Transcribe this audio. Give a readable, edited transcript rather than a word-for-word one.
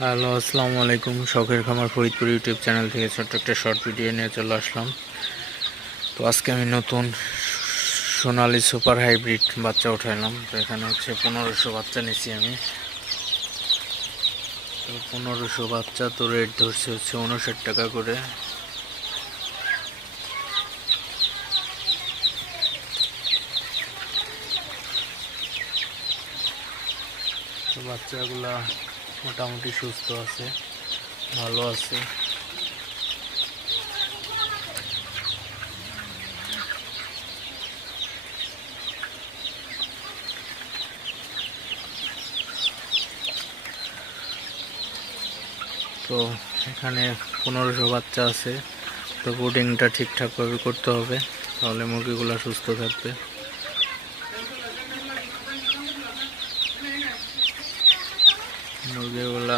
Hello, আসসালামু আলাইকুম। শখের খামার ফরিদপুর ইউটিউব চ্যানেল থেকে ছোট্ট একটা শর্ট ভিডিও নিয়ে চলে আসলাম। তো আজকে আমি নতুন সোনালি সুপার হাইব্রিড বাচ্চা উঠাইলাম। তো এখানে হচ্ছে 1500 বাচ্চা নিছি আমি। তো 1500 বাচ্চা তো রেট ধরছে হচ্ছে 59 টাকা করে। তো বাচ্চাগুলা মোটামুটি সুস্থ আছে, ভালো আছে। তো এখানে 1500 বাচ্চা আছে। তো ব্রুডিংটা ঠিকঠাকভাবে করতে হবে, তাহলে মুরগিগুলো সুস্থ থাকবে। মুরগিগুলা